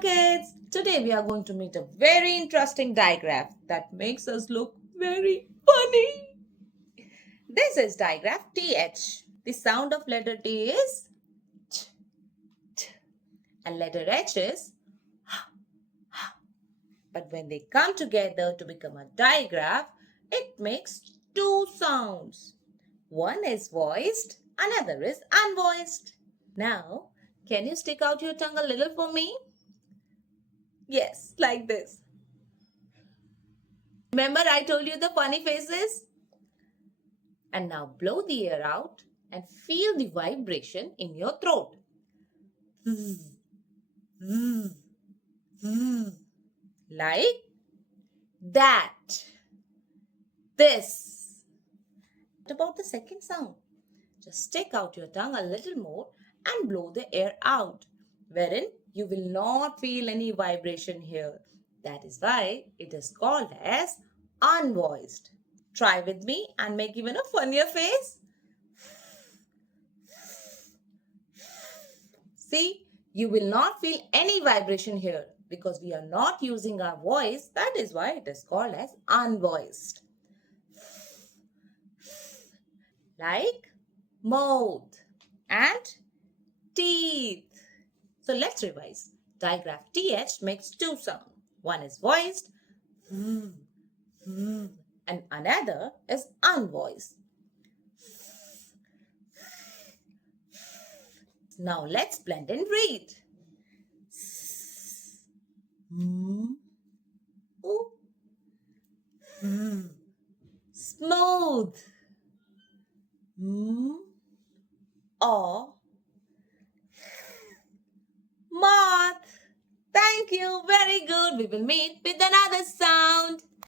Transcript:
kids! Today we are going to meet a very interesting digraph that makes us look very funny. This is Digraph TH. The sound of letter T is ch, ch, and letter H is h. But when they come together to become a digraph, it makes two sounds. One is voiced, another is unvoiced. Now, can you stick out your tongue a little for me? Yes, like this. Remember I told you the funny faces? And now blow the air out and feel the vibration in your throat. Zzz, zzz, zzz. Like that. This. What about the second sound? Just stick out your tongue a little more and blow the air out, wherein you will not feel any vibration here. That is why it is called as unvoiced. Try with me and make even a funnier face. See, you will not feel any vibration here because we are not using our voice. That is why it is called as unvoiced. Like mouth and teeth. So let's revise. Digraph TH makes two sounds. One is voiced and another is unvoiced. Now let's blend and read. Smooth. Or moth. Thank you. Very good. We will meet with another sound.